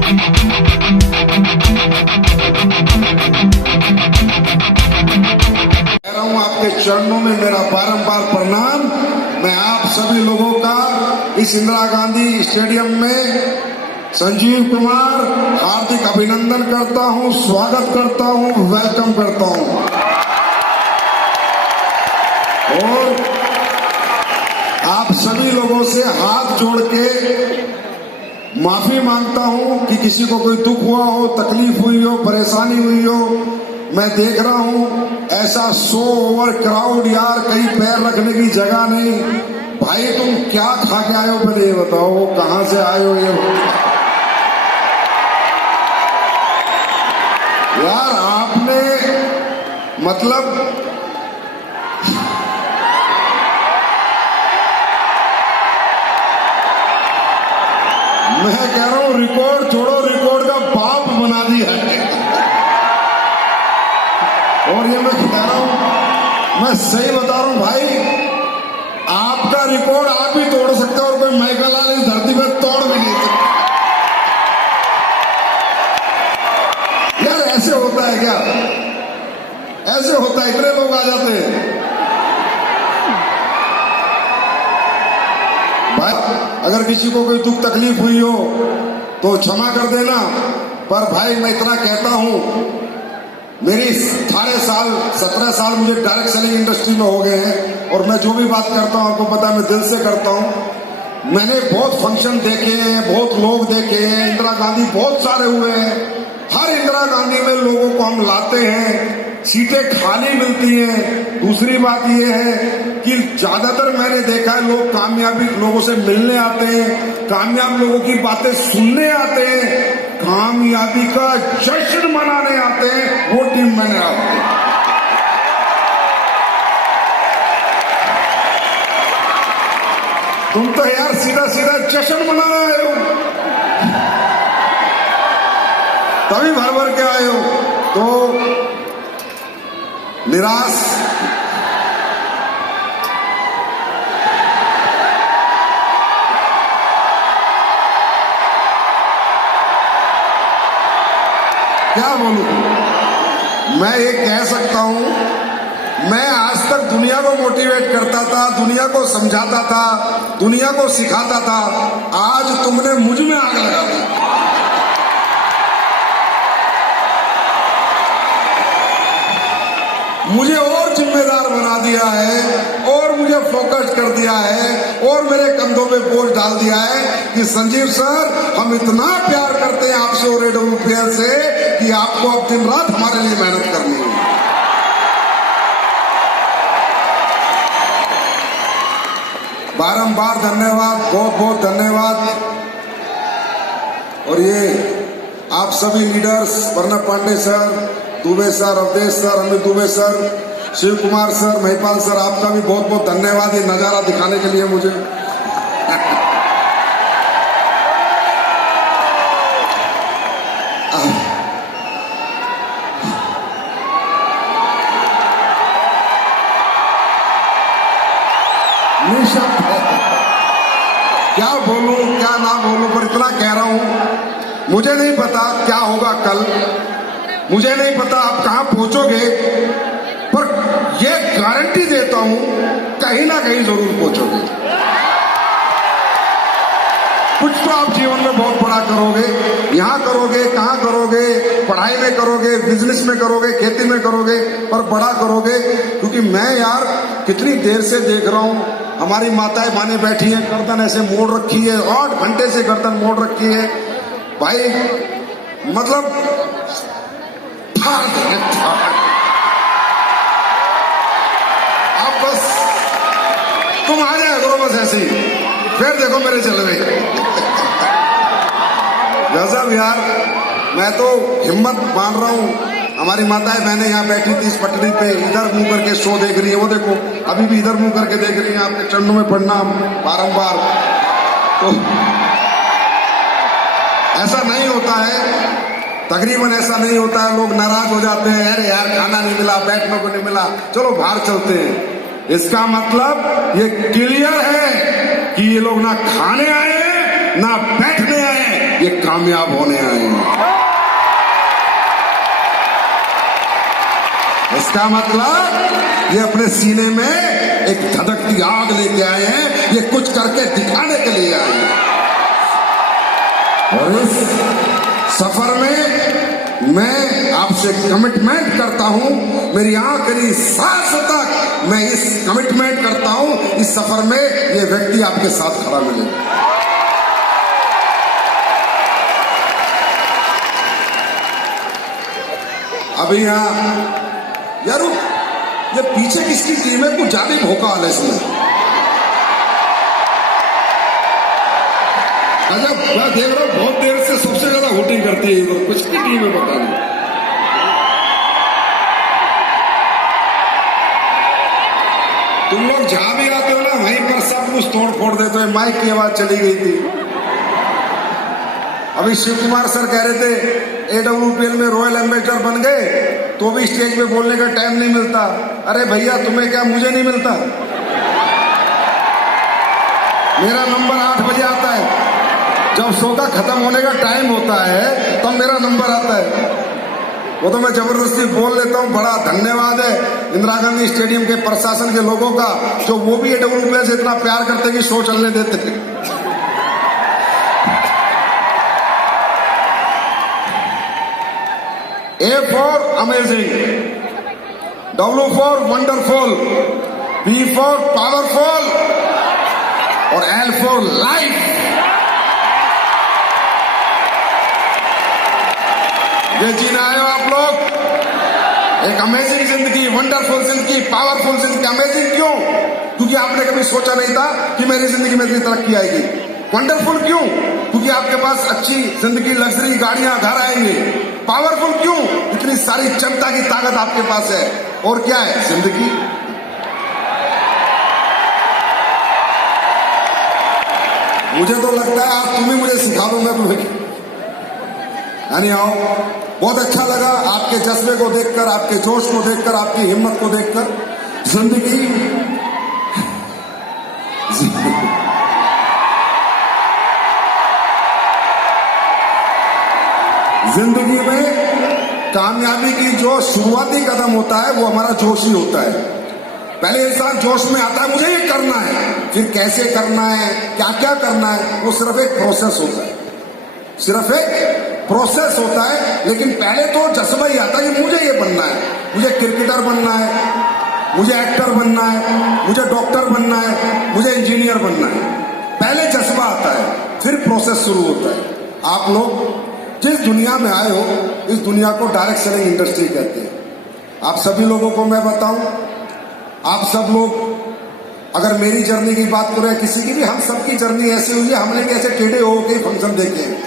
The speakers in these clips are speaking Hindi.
कह रहा हूं आपके चरणों में मेरा बारंबार प्रणाम। मैं आप सभी लोगों का इस इंदिरा गांधी स्टेडियम में संजीव कुमार हार्दिक अभिनंदन करता हूं, स्वागत करता हूं, वेलकम करता हूं। और आप सभी लोगों से हाथ जोड़ के माफी मांगता हूं कि किसी को कोई दुख हुआ हो, तकलीफ हुई हो, परेशानी हुई हो। मैं देख रहा हूं ऐसा 100 ओवर क्राउड, यार कहीं पैर रखने की जगह नहीं। भाई तुम क्या खा के आए हो, पहले ये बताओ, कहां से आए हो ये यार। आपने मतलब मैं कह रहा हूं रिकॉर्ड छोड़ो, रिकॉर्ड का बाप बना दिया है। और ये मैं कह रहा हूं, मैं सही बता रहा हूं भाई, आपका रिकॉर्ड आप ही तोड़ सकते हो और कोई माइकल लाल इस धरती पर तोड़ भी नहीं सकता। यार ऐसे होता है क्या? ऐसे होता है, इतने लोग आ जाते हैं भाई। अगर किसी को कोई दुख तकलीफ हुई हो तो क्षमा कर देना, पर भाई मैं इतना कहता हूं, मेरी 17 साल मुझे डायरेक्ट सेलिंग इंडस्ट्री में हो गए हैं और मैं जो भी बात करता हूं आपको पता है मैं दिल से करता हूं। मैंने बहुत फंक्शन देखे हैं, बहुत लोग देखे हैं, इंदिरा गांधी बहुत सारे हुए हैं। हर इंदिरा गांधी में लोगों को हम लाते हैं, सीटें खाली मिलती हैं। दूसरी बात यह है कि ज्यादातर मैंने देखा है लोग कामयाबी लोगों से मिलने आते हैं, कामयाब लोगों की बातें सुनने आते हैं, कामयाबी का जश्न मनाने आते हैं। वो टीम मैंने आती है। तुम तो यार सीधा सीधा जश्न मनाना आए हो, तभी भर भर के आए हो। तो निराश क्या बोलूं? मैं ये कह सकता हूं, मैं आज तक दुनिया को मोटिवेट करता था, दुनिया को समझाता था, दुनिया को सिखाता था। आज तुमने मुझ में आग लगा दी। मुझे और जिम्मेदार बना दिया है और मुझे फोकस कर दिया है और मेरे कंधों पे बोझ डाल दिया है कि संजीव सर हम इतना प्यार करते हैं आपसे और AWPL से कि आपको अब दिन रात हमारे लिए मेहनत करनी है। बारंबार धन्यवाद, बहुत बहुत धन्यवाद। और ये आप सभी leaders, Pranab Pandey sir, Dubey sir, Awadhesh sir, Amit Dubey sir, Shiv Kumar sir, Mahipal sir, आपका भी बहुत बहुत धन्यवाद ये नजारा दिखाने के लिए मुझे। निशब्द क्या बोलूं क्या ना बोलूं, पर इतना कह रहा हूं, मुझे नहीं पता क्या होगा कल, मुझे नहीं पता आप कहां पहुंचोगे, पर यह गारंटी देता हूं कहीं ना कहीं जरूर पहुंचोगे। कुछ तो आप जीवन में बहुत बड़ा करोगे। यहां करोगे, कहां करोगे, पढ़ाई में करोगे, बिजनेस में करोगे, खेती में करोगे, पर बड़ा करोगे। क्योंकि मैं यार कितनी देर से देख रहा हूं, हमारी माताएं बहनें बैठी हैं, गर्दन ऐसे मोड़ रखी है, 8 घंटे से गर्दन मोड़ रखी है भाई। मतलब अब बस तुम आ जाए करो बस ऐसे ही, फिर देखो मेरे चलवे। गजब यार, मैं तो हिम्मत मान रहा हूं। हमारी माताएं बहनें यहाँ बैठी थी इस पटरी पे, इधर मुंह करके शो देख रही है, वो देखो अभी भी इधर मुंह करके देख रही है। आपके चरणों में प्रणाम बारंबार। तो ऐसा नहीं होता है, तकरीबन ऐसा नहीं होता है। लोग नाराज हो जाते हैं, अरे यार खाना नहीं मिला, बैठने को नहीं मिला, चलो बाहर चलते हैं। इसका मतलब ये क्लियर है कि ये लोग ना खाने आए ना बैठने आए, ये कामयाब होने आए हैं। इसका मतलब ये अपने सीने में एक धधकती आग लेके आए हैं, ये कुछ करके दिखाने के लिए आए हैं। और इस सफर में मैं आपसे कमिटमेंट करता हूं, मेरी आखिरी सांस तक मैं इस कमिटमेंट करता हूं, इस सफर में ये व्यक्ति आपके साथ खड़ा मिलेगा। अभी यहां यार ये पीछे किसकी टीम है? कुछ ज्यादा भोकाल है इसमें। अच्छा मैं देख रहा हूं बहुत देर से सबसे ज्यादा वोटिंग करती है इधर, कुछ की टीम है पता नहीं। तुम लोग जहां भी आते हो ना वहीं पर सब कुछ तोड़ फोड़ देते हो। माइक की आवाज चली गई थी। अभी शिव कुमार सर कह रहे थे AWPL में रॉयल एम्बेसडर बन गए तो भी स्टेज पे बोलने का टाइम नहीं मिलता। अरे भैया तुम्हें क्या, मुझे नहीं मिलता? मेरा नंबर 8 बजे आता है, जब शो का खत्म होने का टाइम होता है तब मेरा नंबर आता है। वो तो मैं जबरदस्ती बोल लेता हूँ। बड़ा धन्यवाद है इंदिरा गांधी स्टेडियम के प्रशासन के लोगों का, जो वो भी AWPL से इतना प्यार करते कि शो चलने देते थे। A for amazing, W for wonderful, P for powerful और L for life। ये जीना आए हो आप लोग, एक अमेजिंग जिंदगी, वंडरफुल जिंदगी, पावरफुल जिंदगी। अमेजिंग क्यों? क्योंकि आपने कभी सोचा नहीं था कि मेरी जिंदगी में इतनी तरक्की आएगी। वंडरफुल क्यों? क्योंकि आपके पास अच्छी जिंदगी, लग्जरी गाड़ियां, घर आएंगे। पावरफुल क्यों? इतनी सारी क्षमता की ताकत आपके पास है। और क्या है? जिंदगी। मुझे तो लगता है आप तुम ही मुझे सिखा दो, मैं तुम्हें। यानी आओ, बहुत अच्छा लगा आपके जज्बे को देखकर, आपके जोश को देखकर, आपकी हिम्मत को देखकर। जिंदगी में कामयाबी की जो शुरुआती कदम होता है वो हमारा जोश ही होता है। पहले इंसान जोश में आता है, मुझे ये करना है, फिर कैसे करना है, क्या क्या करना है, वो सिर्फ एक प्रोसेस होता है, सिर्फ एक प्रोसेस होता है। लेकिन पहले तो जज्बा ही आता है कि मुझे ये बनना है, मुझे क्रिकेटर बनना है, मुझे एक्टर बनना है, मुझे डॉक्टर बनना है, मुझे इंजीनियर बनना है। पहले जज्बा आता है, फिर प्रोसेस शुरू होता है। आप लोग जिस दुनिया में आए हो, इस दुनिया को डायरेक्ट सेलिंग इंडस्ट्री कहते हैं। आप सभी लोगों को मैं बताऊं, आप सब लोग अगर मेरी जर्नी की बात करें, किसी की भी, हम सबकी जर्नी ऐसी हुई है। हमने भी ऐसे टेढ़े होके फंक्शन देखे हैं,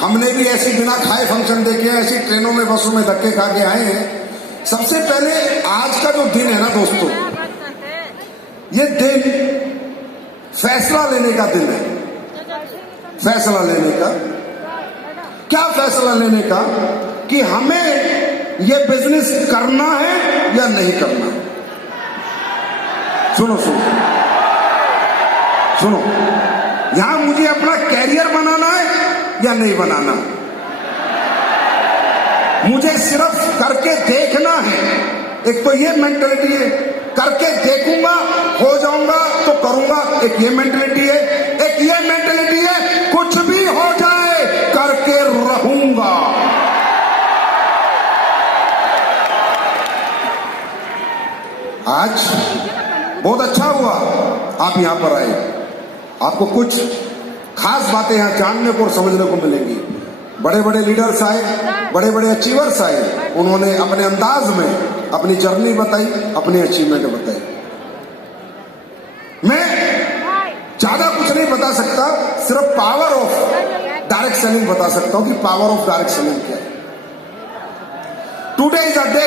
हमने भी ऐसे बिना खाए फंक्शन देखे हैं, ऐसी ट्रेनों में, बसों में धक्के खा के आए हैं। सबसे पहले आज का जो दिन है ना दोस्तों, ये दिन फैसला लेने का दिन है। फैसला लेने का, क्या फैसला लेने का? कि हमें ये बिजनेस करना है या नहीं करना। सुनो सुनो सुनो, यहां मुझे अपना कैरियर बनाना है या नहीं बनाना। मुझे सिर्फ करके देखना है। एक तो ये मेंटलिटी है, करके देखूंगा, हो जाऊंगा तो करूंगा, एक ये मेंटलिटी है। एक ये मेंटलिटी है, कुछ भी हो जाए करके रहूंगा। आज बहुत अच्छा हुआ आप यहां पर आए। आपको कुछ खास बातें यहां जानने को और समझने को मिलेंगी। बड़े बड़े लीडर्स आए, बड़े बड़े अचीवर्स आए, उन्होंने अपने अंदाज में अपनी जर्नी बताई, अपनी अचीवमेंट बताई। मैं ज्यादा कुछ नहीं बता सकता, सिर्फ पावर ऑफ डायरेक्ट सेलिंग बता सकता हूं कि पावर ऑफ डायरेक्ट सेलिंग क्या है। Today is a day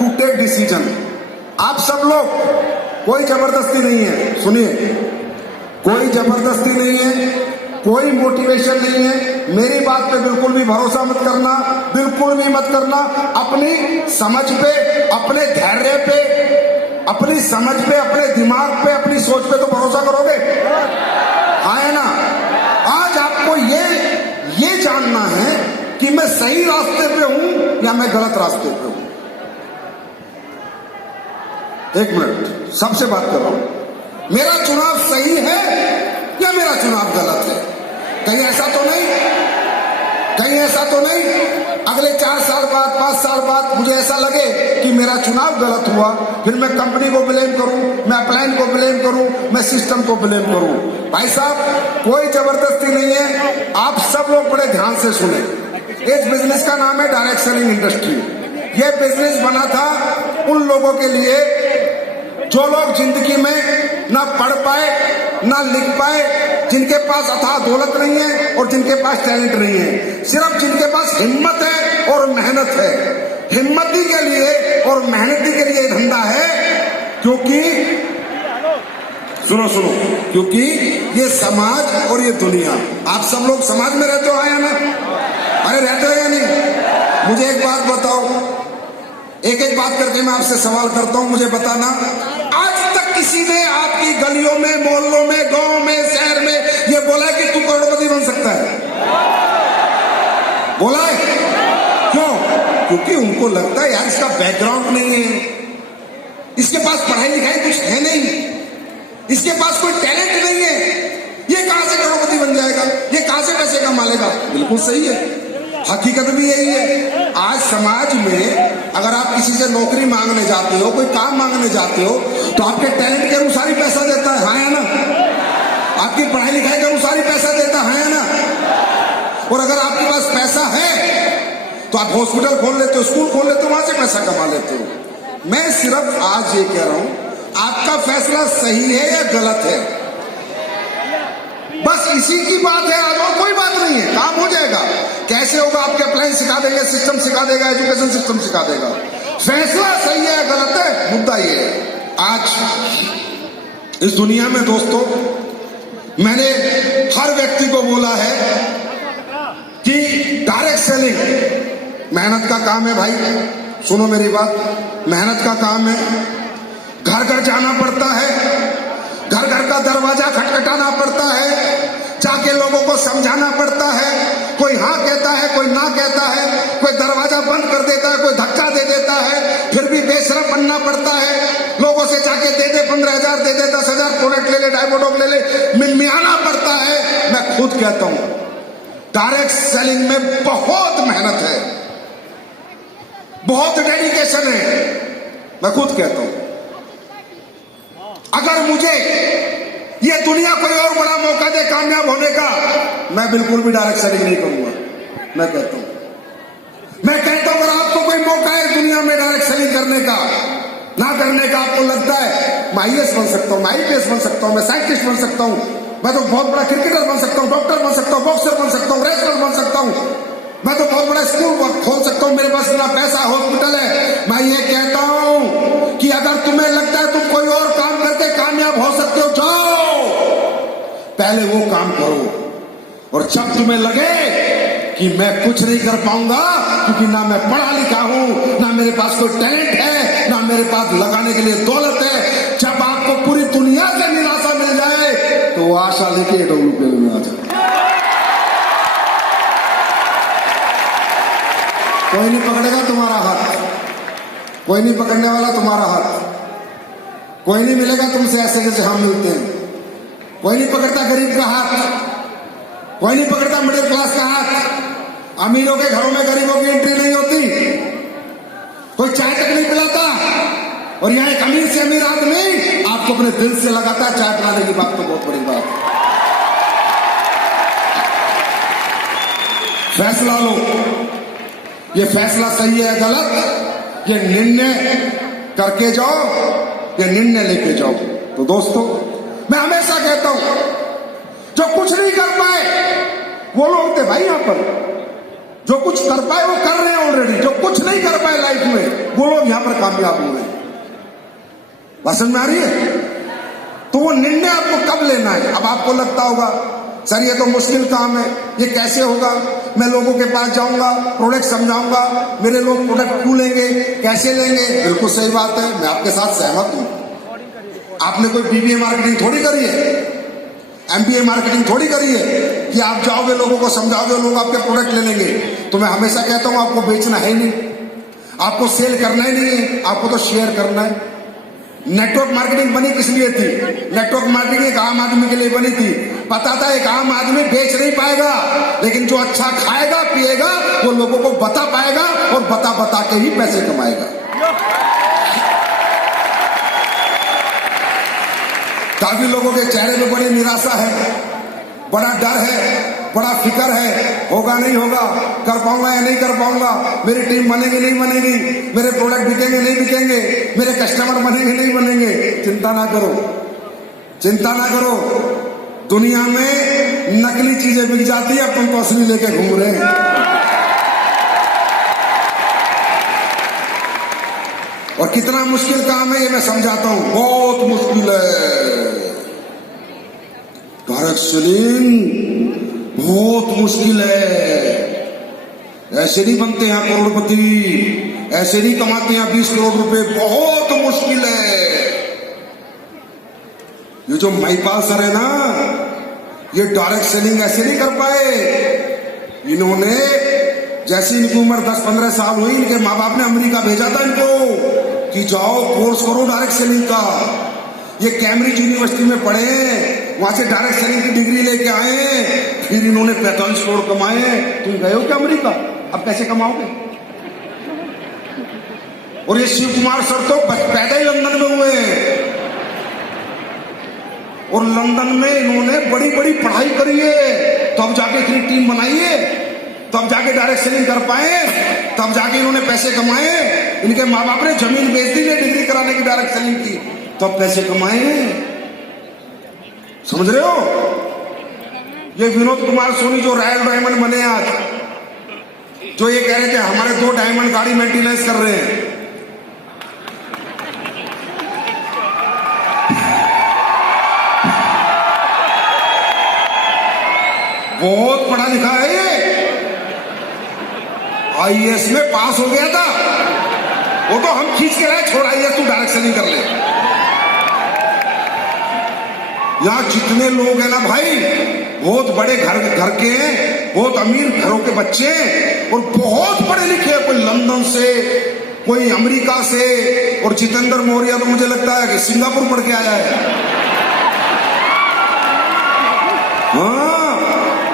to take decision. आप सब लोग, कोई जबरदस्ती नहीं है, सुनिए, कोई जबरदस्ती नहीं है, कोई मोटिवेशन नहीं है। मेरी बात पे बिल्कुल भी भरोसा मत करना, बिल्कुल भी मत करना। अपनी समझ पे, अपने धैर्य पे, अपनी समझ पे, अपने दिमाग पे, अपनी सोच पे तो भरोसा करोगे, हाँ है ना। आज आपको ये जानना है कि मैं सही रास्ते पे हूं या मैं गलत रास्ते पे हूं। एक मिनट, सबसे बात कर रहा हूं, मेरा चुनाव सही है या मेरा चुनाव गलत है? कहीं ऐसा तो नहीं, कहीं ऐसा तो नहीं अगले 4 साल बाद 5 साल बाद मुझे ऐसा लगे कि मेरा चुनाव गलत हुआ, फिर मैं कंपनी को ब्लेम करूं, मैं अपलाइन को ब्लेम करूं, मैं सिस्टम को ब्लेम करूं। भाई साहब, कोई जबरदस्ती नहीं है, आप सब लोग बड़े ध्यान से सुने। इस बिजनेस का नाम है डायरेक्ट सेलिंग इंडस्ट्री। ये बिजनेस बना था उन लोगों के लिए जो लोग जिंदगी में ना पढ़ पाए ना लिख पाए, जिनके पास अथाह दौलत नहीं है और जिनके पास टैलेंट नहीं है, सिर्फ जिनके पास हिम्मत है और मेहनत है। हिम्मती के लिए और मेहनती के लिए धंधा है, क्योंकि सुनो सुनो, क्योंकि ये समाज और ये दुनिया, आप सब लोग समाज में रहते हो या ना? अरे रहते हो या नहीं? मुझे एक बात बताओ, एक एक बात करके मैं आपसे सवाल करता हूं, मुझे बताना, आज तक किसी ने आपकी गलियों में, मोहल्लों में, गांव में, शहर में ये बोला है कि तू करोड़पति बन सकता है? बोला है? क्यों? क्योंकि उनको लगता है यार इसका बैकग्राउंड नहीं है, इसके पास पढ़ाई लिखाई कुछ है नहीं, इसके पास कोई टैलेंट नहीं है, ये कहां से करोड़पति बन जाएगा, ये कहां से पैसे कमा लेगा। बिल्कुल सही है, हकीकत भी यही है। आज समाज में अगर आप किसी से नौकरी मांगने जाते हो, कोई काम मांगने जाते हो, तो आपके टैलेंट के अनुसार ही पैसा देता है, हाँ या ना? आपकी पढ़ाई लिखाई के अनुसार ही पैसा देता है, हाँ या ना? और अगर आपके पास पैसा है तो आप हॉस्पिटल खोल लेते हो, स्कूल खोल लेते हो, वहां से पैसा कमा लेते हो। मैं सिर्फ आज ये कह रहा हूं, आपका फैसला सही है या गलत है, बस इसी की बात है, आज और कोई बात नहीं है, काम हो जाएगा। कैसे होगा? आपके अप्लायंस सिखा देंगे, सिस्टम सिखा देगा, एजुकेशन सिस्टम सिखा देगा। फैसला सही है गलत है, मुद्दा ये है। आज इस दुनिया में दोस्तों, मैंने हर व्यक्ति को बोला है कि डायरेक्ट सेलिंग मेहनत का काम है। भाई सुनो मेरी बात, मेहनत का काम है, घर घर जाना पड़ता है, घर घर का दरवाजा खटखटाना पड़ता है, जाके लोगों को समझाना पड़ता है, कोई हाँ कहता है, कोई ना कहता है, कोई दरवाजा बंद कर देता है, कोई धक्का दे देता है, फिर भी बेशरम बनना पड़ता है, लोगों से जाके दे दे 15,000, दे दे 10,000, प्रोडक्ट ले ले, डायबोडोक ले ले, मिमियाना पड़ता है। मैं खुद कहता हूं डायरेक्ट सेलिंग में बहुत मेहनत है, बहुत डेडिकेशन है, मैं खुद कहता हूं। अगर मुझे ये दुनिया कोई और बड़ा मौका दे कामयाब होने का, मैं बिल्कुल भी डायरेक्ट सेलिंग नहीं करूंगा। मैं कहता हूं अगर आपको कोई मौका है दुनिया में डायरेक्ट सेलिंग करने का, ना करने का, आपको लगता है मैं IAS बन सकता हूं, मैं IPS बन सकता हूं, मैं साइंटिस्ट बन सकता हूं, मैं तो बहुत बड़ा क्रिकेटर बन सकता हूं, डॉक्टर बन सकता हूं, बॉक्सर बन सकता हूं, रेसलर बन सकता हूं, मैं तो बहुत बड़ा स्कूल खोल सकता हूं, मेरे पास इतना पैसा, हॉस्पिटल है। मैं ये कहता हूं कि अगर तुम्हें लगता है तुम कोई और काम करके कामयाब हो सकते हो, जाओ पहले वो काम करो। और जब तुम्हें लगे कि मैं कुछ नहीं कर पाऊंगा, क्योंकि ना मैं पढ़ा लिखा हूं, ना मेरे पास कोई टैलेंट है, ना मेरे पास लगाने के लिए दौलत है, जब आपको पूरी दुनिया से निराशा मिल जाए तो वो आशा लेके WPL में आ जाए। कोई नहीं पकड़ेगा तुम्हारा हाथ, कोई नहीं पकड़ने वाला तुम्हारा हाथ, कोई नहीं मिलेगा तुमसे ऐसे जैसे हम मिलते हैं, कोई नहीं पकड़ता गरीब का हाथ, कोई नहीं पकड़ता मिडिल क्लास का हाथ। अमीरों के घरों में गरीबों की एंट्री नहीं होती, कोई चाय तक नहीं पिलाता, और यहाँ एक अमीर से अमीर आदमी आपको अपने दिल से लगाता है चाय पिलाने की बात, तो बहुत बड़ी बात। फैसला लो, ये फैसला सही है गलत, ये निर्णय करके जाओ, ये निर्णय लेके जाओ। तो दोस्तों, मैं हमेशा कहता हूं जो कुछ नहीं कर पाए वो लोग थे भाई, यहां पर जो कुछ कर पाए वो कर रहे हैं ऑलरेडी, जो कुछ नहीं कर पाए लाइफ में वो लोग यहां पर कामयाब हुए। बात समझ में आ रही है? तो वो निर्णय आपको कब लेना है? अब आपको लगता होगा सर ये तो मुश्किल काम है, ये कैसे होगा, मैं लोगों के पास जाऊंगा, प्रोडक्ट समझाऊंगा, मेरे लोग प्रोडक्ट क्यों लेंगे, कैसे लेंगे? बिल्कुल सही बात है, मैं आपके साथ सहमत हूं। आपने कोई BBA मार्केटिंग थोड़ी करी है, MBA मार्केटिंग थोड़ी करी है, कि आप जाओगे लोगों को समझाओगे, लोग आपके प्रोडक्ट ले लेंगे। तो मैं हमेशा कहता हूं आपको बेचना है नहीं, आपको सेल करना ही नहीं है, आपको तो शेयर करना है। नेटवर्क मार्केटिंग बनी किस लिए थी? नेटवर्क मार्केटिंग एक आम आदमी के लिए बनी थी। पता था एक आम आदमी बेच नहीं पाएगा, लेकिन जो अच्छा खाएगा पिएगा वो लोगों को बता पाएगा और बता बता के ही पैसे कमाएगा। काफी लोगों के चेहरे में बड़ी निराशा है, बड़ा डर है, बड़ा फिक्र है, होगा नहीं होगा, कर पाऊंगा या नहीं कर पाऊंगा, मेरी टीम बनेगी नहीं बनेगी, मेरे प्रोडक्ट बिकेंगे नहीं बिकेंगे, मेरे कस्टमर बनेंगे नहीं बनेंगे। चिंता ना करो, चिंता ना करो, दुनिया में नकली चीजें बिक जाती है, अपन तो असली लेके घूम रहे हैं। और कितना मुश्किल काम है ये मैं समझाता हूं, बहुत मुश्किल है। डायरेक्ट सेलिंग बहुत मुश्किल है। ऐसे नहीं बनते हैं करोड़पति, ऐसे नहीं कमाते हैं 20 करोड़ रुपए, बहुत मुश्किल है। ये जो महिपाल सर है ना, ये डायरेक्ट सेलिंग ऐसे नहीं कर पाए। इन्होंने जैसे इनकी उम्र 10-15 साल हुई, इनके माँ बाप ने अमेरिका भेजा था इनको कि जाओ कोर्स करो डायरेक्ट सेलिंग का। ये कैम्ब्रिज यूनिवर्सिटी में पढ़े, वहां से डायरेक्ट सेलिंग की डिग्री लेके आए, फिर इन्होंने 45 करोड़ कमाए। तुम गए हो क्या अमेरिका? अब कैसे कमाओगे? और ये शिव कुमार सर तो पैदा ही लंदन में हुए हैं, और लंदन में इन्होंने बड़ी बड़ी पढ़ाई करी है, तब जाके इतनी टीम बनाई है, तब जाके डायरेक्ट सेलिंग कर पाए, तब जाके इन्होंने पैसे कमाए। इनके माँ बाप ने जमीन बेच दी है डिग्री कराने की डायरेक्ट सेलिंग की, तब पैसे कमाए हैं। समझ रहे हो? ये विनोद कुमार सोनी जो रॉयल डायमंड बने आज, जो ये कह रहे थे हमारे 2 डायमंड गाड़ी मेंटेनेंस कर रहे हैं, बहुत पढ़ा लिखा है ये, आईएएस में पास हो गया था। वो तो हम खींच के लाए, छोड़ आईएएस तू डायरेक्ट सेलिंग कर ले। यहां जितने लोग हैं ना भाई, बहुत बड़े घर के हैं, बहुत अमीर घरों के बच्चे हैं, और बहुत पढ़े लिखे हैं, कोई लंदन से, कोई अमेरिका से, और जितेंद्र मौर्य तो मुझे लगता है कि सिंगापुर पढ़ के आया है। हाँ,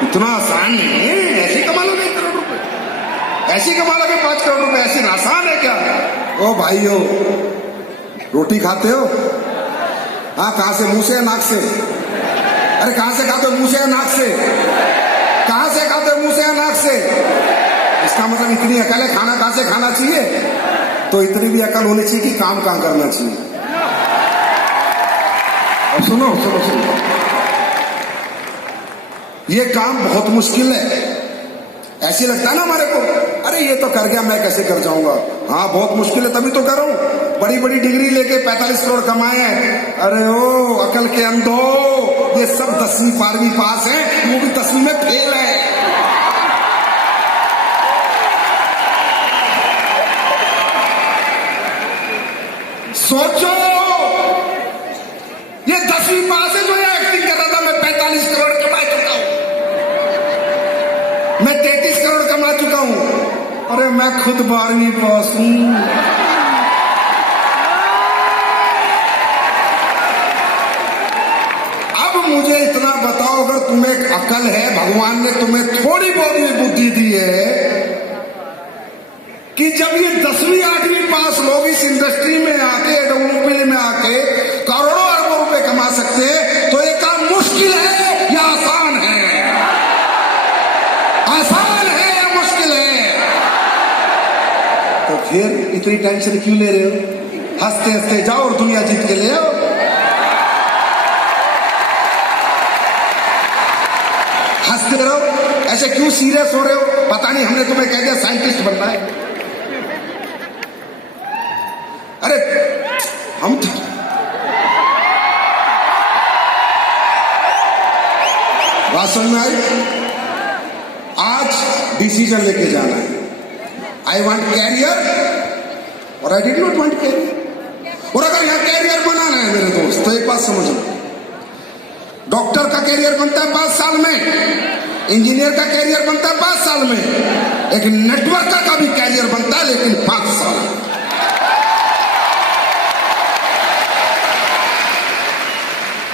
इतना आसान नहीं है। ऐसे कमा लोगे 1 करोड़ रुपए, ऐसी कमा लोगे 5 करोड़ रुपए, ऐसी आसान है क्या? ओ भाइयों, रोटी खाते हो? हाँ, कहां से? मुंह से या नाक से? अरे कहां से खाते हो? मुंह से या नाक से? कहां से खाते हो? मुंह से या नाक से? इसका मतलब इतनी अकल है, खाना कहां से खाना चाहिए? तो इतनी भी अकल होनी चाहिए कि काम कहां करना चाहिए। अब सुनो सुनो सुनो, ये काम बहुत मुश्किल है। ऐसे लगता है ना हमारे को, अरे ये तो कर गया, मैं कैसे कर जाऊंगा? हाँ, बहुत मुश्किल है, तभी तो कर रहा हूं। बड़ी बड़ी डिग्री लेके 45 करोड़ कमाए हैं। अरे ओ अकल के अंधो, ये सब 10वीं 12वीं पास है, वो भी 10वीं में फेल है। सोचो, ये 10वीं पास है जो ये एक्टिंग कर रहा था, मैं 45 करोड़ कमा चुका हूं, मैं 33 करोड़ कमा चुका हूं। अरे मैं खुद 12वीं पास हूं। मुझे इतना बताओ, अगर तुम्हें अकल है, भगवान ने तुम्हें थोड़ी बहुत बुद्धि दी है कि जब ये 10वीं 8वीं पास लोग इस इंडस्ट्री में आके, डब्ल्यूपी में आके करोड़ों अरबों रुपए कमा सकते हैं, तो ये काम मुश्किल है या आसान है? आसान है या मुश्किल है? तो फिर इतनी टेंशन क्यों ले रहे हो? हंसते हंसते जाओ और दुनिया जीत के ले आओ। हंसते रहो, ऐसे क्यों सीरियस हो रहे हो? पता नहीं हमने तुम्हें कह दिया साइंटिस्ट बनना है। अरे हम तो बात समझ में आई? आज डिसीजन लेके जाना है। आई वांट कैरियर और I did not want career. और अगर यहां कैरियर बनाना है मेरे दोस्त, तो एक बात समझ लो, डॉक्टर का कैरियर बनता है 5 साल में, इंजीनियर का कैरियर बनता है 5 साल में, एक नेटवर्कर का भी कैरियर बनता है लेकिन 5 साल।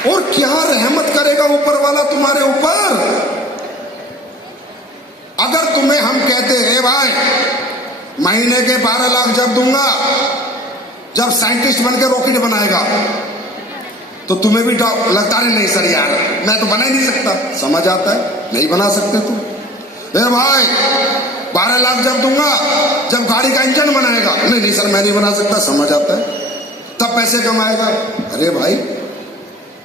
और क्या रहमत करेगा ऊपर वाला तुम्हारे ऊपर। अगर तुम्हें हम कहते हैं भाई महीने के 12 लाख जब दूंगा, जब साइंटिस्ट बनकर रॉकेट बनाएगा, तो तुम्हें भी लगता नहीं सर यार मैं तो बना ही नहीं सकता। समझ आता है नहीं बना सकते तुम। भाई 12 लाख जब दूंगा, जब गाड़ी का इंजन बनाएगा, नहीं सर मैं नहीं बना सकता। समझ आता है तब पैसे कमाएगा। अरे भाई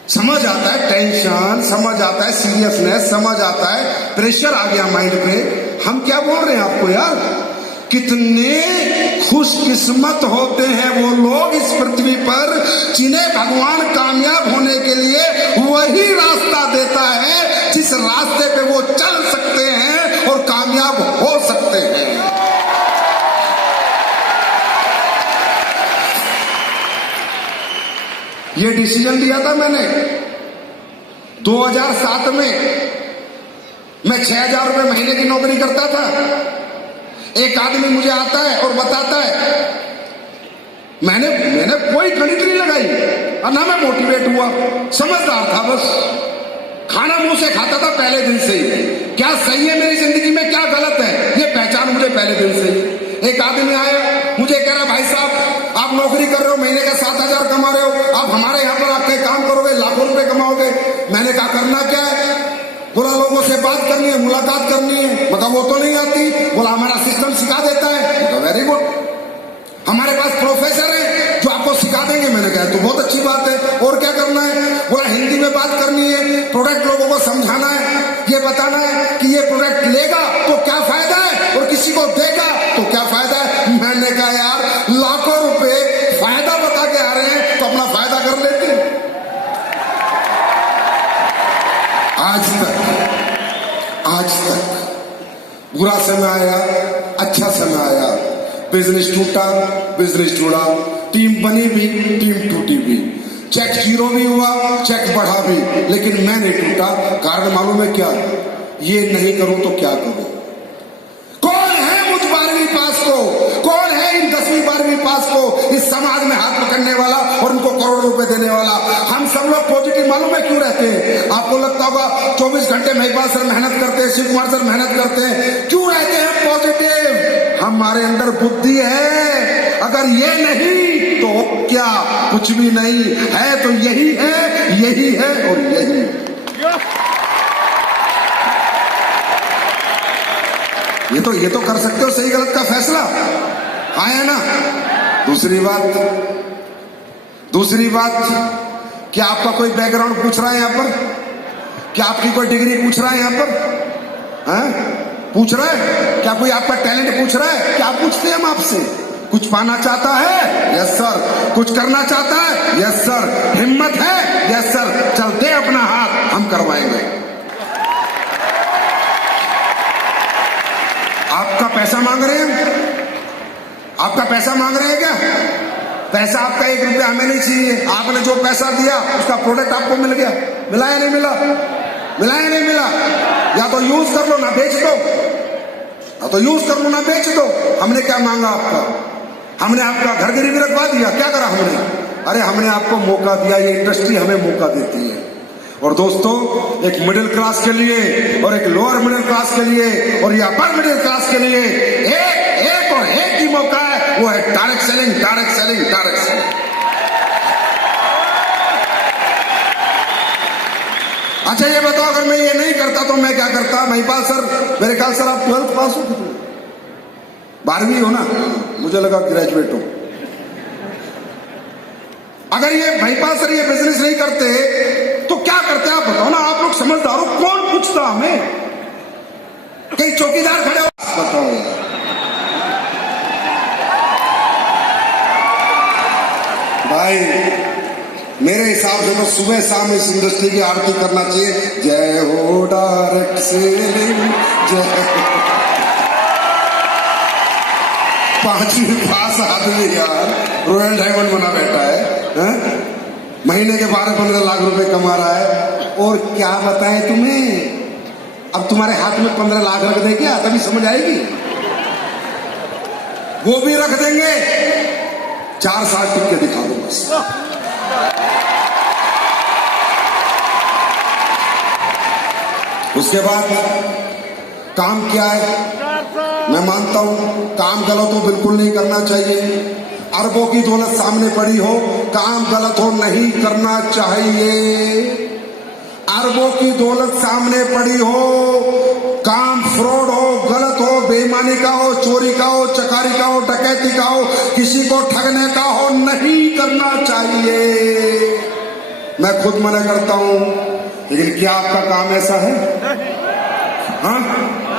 समझ आता है टेंशन, समझ आता है सीरियसनेस, समझ आता है प्रेशर आ गया माइंड पे। हम क्या बोल रहे हैं आपको यार, कितने खुशकिस्मत होते हैं वो लोग इस पृथ्वी पर जिन्हें भगवान कामयाब होने के लिए वही रास्ता देता है जिस रास्ते पे वो चल सकते हैं और कामयाब हो सकते हैं। ये डिसीजन लिया था मैंने 2007 में। मैं 6,000 रुपए महीने की नौकरी करता था। एक आदमी मुझे आता है और बताता है, मैंने कोई गणित नहीं लगाई और ना मैं मोटिवेट हुआ, समझदार था बस, खाना मुंह से खाता था पहले दिन से ही। क्या सही है मेरी जिंदगी में, क्या गलत है, ये पहचान मुझे पहले दिन से ही। एक आदमी आया मुझे कह रहा भाई साहब आप नौकरी कर रहे हो, महीने का 7,000 कमा रहे हो, आप हमारे यहाँ पर आके काम करोगे लाखों रुपए कमाओगे। मैंने कहा करना क्या है? बोला लोगों से बात करनी है, मुलाकात करनी है। मतलब वो तो नहीं आती। बोला हमारा सिस्टम सिखा देता है। वेरी गुड, हमारे पास प्रोफेसर है जो आपको सिखा देंगे। मैंने कहा तो बहुत अच्छी बात है, और क्या करना है? बोला हिंदी में बात करनी है, प्रोडक्ट लोगों को समझाना है, ये बताना है कि ये प्रोडक्ट लेगा तो क्या फायदा है और किसी को देगा तो क्या फायदा है। मैंने कहा यार लाखों रुपए फायदा बता के आ रहे हैं तो अपना फायदा कर लेते हैं। आज तक बुरा समय आया, अच्छा समय आया, बिजनेस टूटा, बिजनेस जुड़ा, टीम बनी भी, टीम टूटी भी, चेक जीरो भी हुआ, चेक बढ़ा भी, लेकिन मैं नहीं टूटा। कारण मालूम है क्या? ये नहीं करूं तो क्या करूं? कौन है मुझ 12वीं पास को, कौन है इन 10वीं 12वीं पास को इस समाज में हाथ पकड़ने वाला और उनको करोड़ों रुपए देने वाला? हम सब लोग पॉजिटिव मालूम है क्यों रहते हैं? आपको लगता होगा 24 घंटे महिपाल सर मेहनत करते हैं, शिव कुमार सर मेहनत करते हैं, क्यों रहते हैं पॉजिटिव? हमारे अंदर बुद्धि है। अगर ये नहीं तो क्या? कुछ भी नहीं है तो यही है, यही है और यही। ये तो कर सकते हो सही गलत का फैसला, आया ना। दूसरी बात क्या आपका कोई बैकग्राउंड पूछ रहा है यहाँ पर? क्या आपकी कोई डिग्री पूछ रहा है यहाँ पर? पूछ रहा है? क्या कोई आपका टैलेंट पूछ रहा है? क्या पूछते हैं हम आपसे? कुछ पाना चाहता है? Yes sir. कुछ करना चाहता है? Yes sir. हिम्मत है? Yes sir. चल दे अपना हाथ, हम करवाएंगे। आपका पैसा मांग रहे हैं? आपका पैसा मांग रहे हैं क्या? पैसा आपका 1 रुपया हमें नहीं चाहिए। आपने जो पैसा दिया उसका प्रोडक्ट आपको मिल गया। मिला या नहीं मिला? मिला या नहीं मिला? या तो यूज कर लो ना बेच दो, या तो यूज कर लो ना बेच दो। हमने क्या मांगा आपका? हमने आपका घर गिरवी रखवा दिया? क्या करा हमने? अरे हमने आपको मौका दिया, ये इंडस्ट्री हमें मौका देती है। और दोस्तों एक मिडिल क्लास के लिए और एक लोअर मिडिल क्लास के लिए और ये अपर मिडिल क्लास के लिए एक और एक ही मौका है, वो है direct selling, direct selling, direct selling. अच्छा ये बताओ अगर मैं ये नहीं करता तो मैं क्या करता? महिपाल सर, मेरे ख्याल सर आप 12th पास हो कितने? 12वीं हो ना? मुझे लगा ग्रेजुएट हो। अगर ये महिपाल सर ये बिजनेस नहीं करते तो क्या करते आप बताओ ना। आप लोग समझदार हो, कौन पूछता हमें? कई चौकीदार खड़े हो, बताओ यार। भाई मेरे हिसाब से तो सुबह शाम इस इंडस्ट्री की आरती करना चाहिए। जय हो डायरेक्ट सेलिंग, जय। 5वीं पास आदमी यार रॉयल डायमंड बना बैठा है, महीने के 12-15 लाख रुपए कमा रहा है। और क्या बताएं तुम्हें, अब तुम्हारे हाथ में 15 लाख रख दे क्या, तभी समझ आएगी। वो भी रख देंगे, 4 साल टिक के दिखा दो बस। उसके बाद काम क्या है? मैं मानता हूं काम गलत हो बिल्कुल नहीं करना चाहिए। अरबों की दौलत सामने पड़ी हो, काम गलत हो नहीं करना चाहिए। अरबों की दौलत सामने पड़ी हो, काम फ्रॉड हो, गलत हो, बेईमानी का हो, चोरी का हो, चकारी का हो, डकैती का हो, किसी को ठगने का हो, नहीं करना चाहिए। मैं खुद मना करता हूं, लेकिन क्या आपका काम ऐसा है? हाँ,